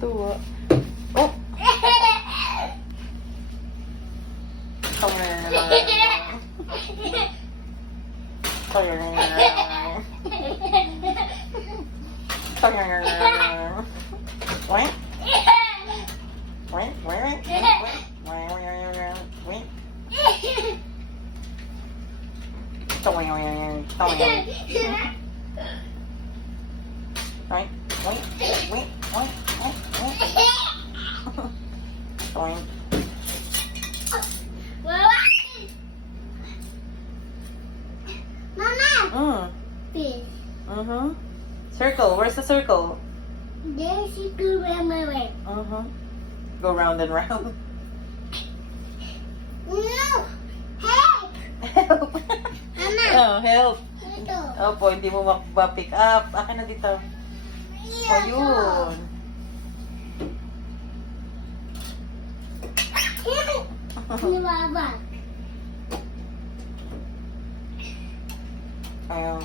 Tuwa. Oh! Mama! Fish. Circle. Where's the circle? There's a good memory. Go round and round. No! Help! Help! Mama! Oh, help! Ito. Opo, hindi mo ma-pick up. Akin na dito. Oh, yun. Lumabas. Ayun.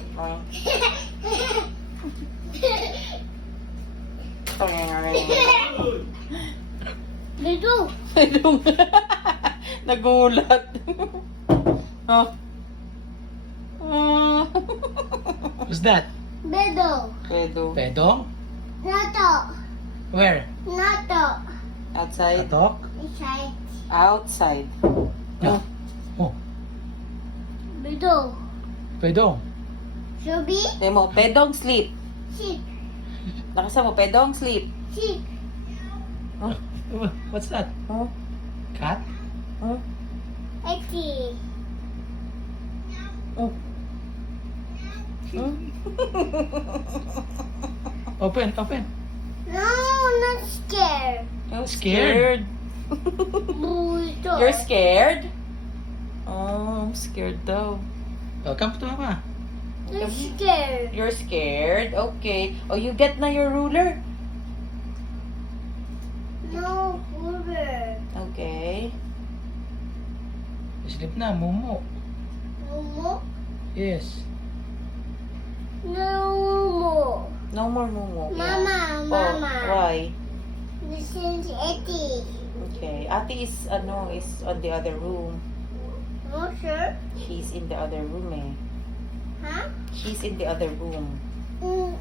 Dito. Nagulat. Oh. Who's that? Bedo. Pedong. Pedong? Nato. Where? Nato. Outside. Atok? Inside. Outside. No. Oh, Bedo. Pedong. Sobi. Sabi mo, pedong sleep. Sheep. Nakasa mo, pedong sleep. Sheep. Oh. What's that? Oh. Cat? Oh. Eti. Oh. Oh. Open. No, not scared. Oh, Scared? Buto. You're scared? Oh, I'm scared daw. Oh, come to Mama. Not scared. You're scared? Okay. Oh, you get na your ruler? No, burger. Okay. Sleep na, Momo. Momo. Yes. No more. No more Momo. Mama, Oh, Mama. why? This is Eti. Okay. Ate is, is on the other room. No, sir. She's in the other room eh. Huh? She's in the other room. Mm.